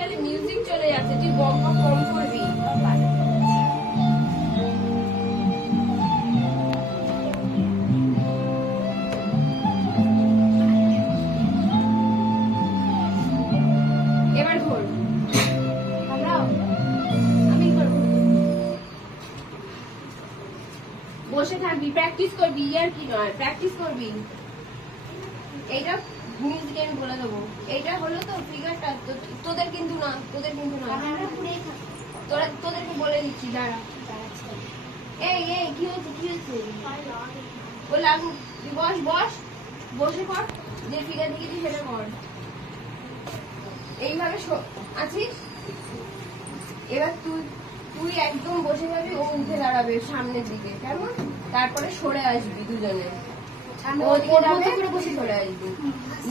গেলে মিউজিক চলে যাচ্ছে, তুই বক বক কম করবি। এবার ঘোর, আমি করবো। বসে থাকবি, প্র্যাকটিস করবি, আর কি নয়, প্র্যাকটিস করবি। এইটা মিউজিক আমি বলে দেবো। এইটা হলো তো ফিগারটা, তোদের কিন্তু না, তোদের কিন্তু না, তোদেরকে বলে দিচ্ছি। দাঁড়া, এই এই কি হচ্ছে, কি হচ্ছে? ও লাগু, তুই বস বস, বসে কর, যে ফিগার দিয়েছি সেটা কর। এইভাবে আছিস। এবার তুই একদম বসে যাবি, ও উঠে দাঁড়াবে সামনের দিকে, কেমন? তারপরে সরে আসবি দুজনে, সরে আসবি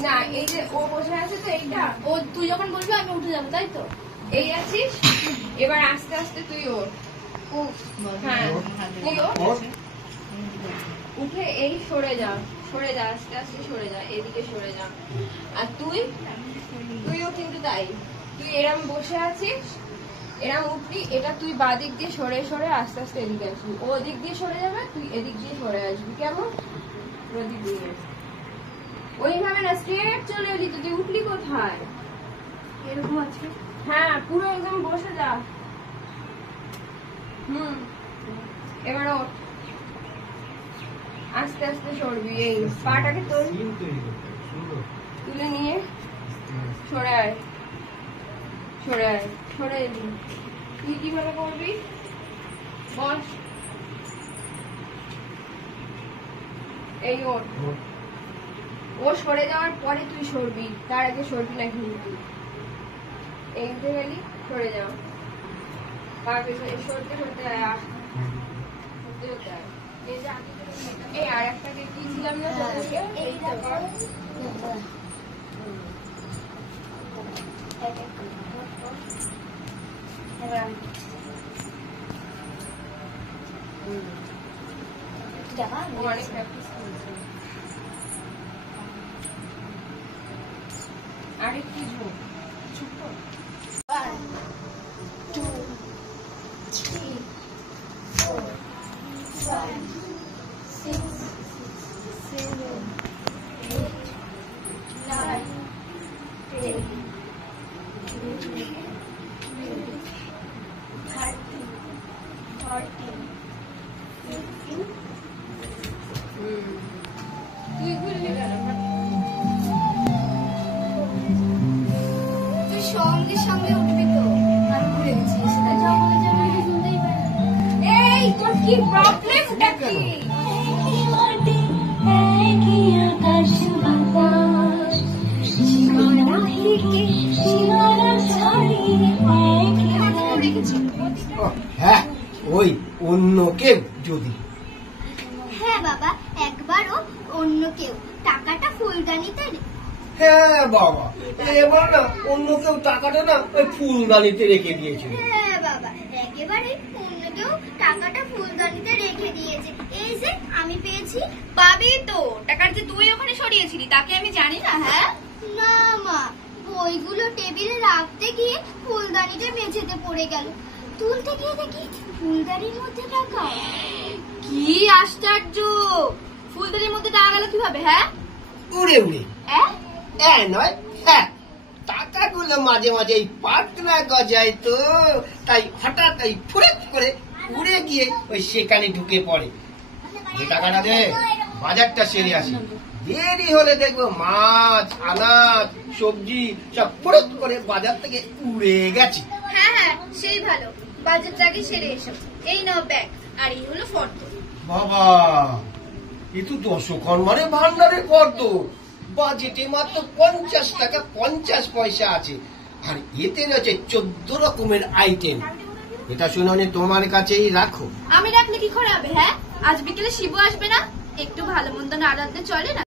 না। এই যে ও বসে আছে তো, এইটা ও, তুই যখন বলবি আমি উঠে যাবো, তাই তো? এই আছিস, এবার আস্তে আস্তে তুই ওর, হ্যাঁ তুই ওর, উঠে এই সরে যা, সরে যা, আস্তে আস্তে সরে যা, এদিকে সরে যা। আর তুইও কিন্তু তাই, তুই এরম বসে আছিস, এরম উঠবি, এটা তুই বাদিক দিয়ে সরে সরে আস্তে আস্তে এদিকে আসবি, ও দিক দিয়ে সরে যাবে, তুই এদিক দিয়ে সরে আসবি, কেমন? ওইভাবে না, স্ট্রেট চলে এলি, তুই উঠলি কোথায়? এরকম আছে, হ্যাঁ পুরো একদম বসে যা। এবার ওঠ, আস্তে আস্তে সরবি, এই পাটাকে তুলে নিয়ে সরে আয়, সরে আয়, সরে এলি। তুই কিভাবে করবি বস, এই ওঠ, ও সরে যাওয়ার পরে তুই সরবি, তার আগে সরবি না কিন্তু। এই উঠে গেলি, সরে যাও, সরতে সরতে আয়, এই আর একটা কি ছিলাম না, অনেক প্র্যাকটিস করছি। আরেকটু ঝোঁক, ছোট্ট 1 2 3 4 5 6 7 8 9 10 11 12 13 14 15। তুই ঘুরবি কেন? তুই সঙ্গে সঙ্গে উঠবি তো, আমি ঘুরে গেছি, শুনতেই পাই। এই তোর কি প্রবলেমটা কি? হ্যাঁ, ওই অন্য কেউ যদি। হ্যাঁ বাবা, একবারও অন্য কেউ টাকাটা ফুলদানিতে। হ্যাঁ বাবা, এবার না অন্য কেউ টাকাটা না ওই ফুলদানিতে রেখে দিয়েছিল। হ্যাঁ বাবা, একেবারে অন্য কেউ টাকাটা ফুলদানিতে রেখে দিয়েছে। এই যে আমি পেয়েছি। পাবি তো, টাকার যে তুই ওখানে সরিয়েছিলি তাকে আমি জানি না। হ্যাঁ না মা, বইগুলো টেবিলে রাখতে গিয়ে ফুলদানিটা মেঝেতে পড়ে গেল। তুলতে গিয়ে দেখি ফুলদানির মধ্যে টাকা। কি আশ্চর্য, ফুলদানির মধ্যে টাকা গেল কিভাবে? হ্যাঁ, উড়ে উড়ে। নয়, হ্যাঁ, টাকাগুলো মাঝে মাঝে এই পাতলা গজায় তো, তাই হঠাৎ এই ফুরেক করে উড়ে গিয়ে ওই সেখানে ঢুকে পড়ে। যে টাকাটা দে, বাজারটা সেরে আসি, দেরি হলে দেখবো মাছ, আনাজ, সবজি সব ফুরত করে বাজার থেকে উড়ে গেছে। হ্যাঁ হ্যাঁ, সেই ভালো, বাজারটা আগে সেরে এসো। এই নাও ব্যাগ, আর এই হলো ফর্দ। বাবা, এ তো দশকর্মারে ভান্ডারের ফর্দ। বাজেটে মাত্র 50 টাকা 50 পয়সা আছে, আর এতে রয়েছে 14 রকমের আইটেম। এটা শুনে তোমার কাছেই রাখো। আমি রাখলে কি করে হবে? হ্যাঁ, আজ বিকেলে শিবু আসবে না, একটু ভালো মন্দ না রাখলে চলে না?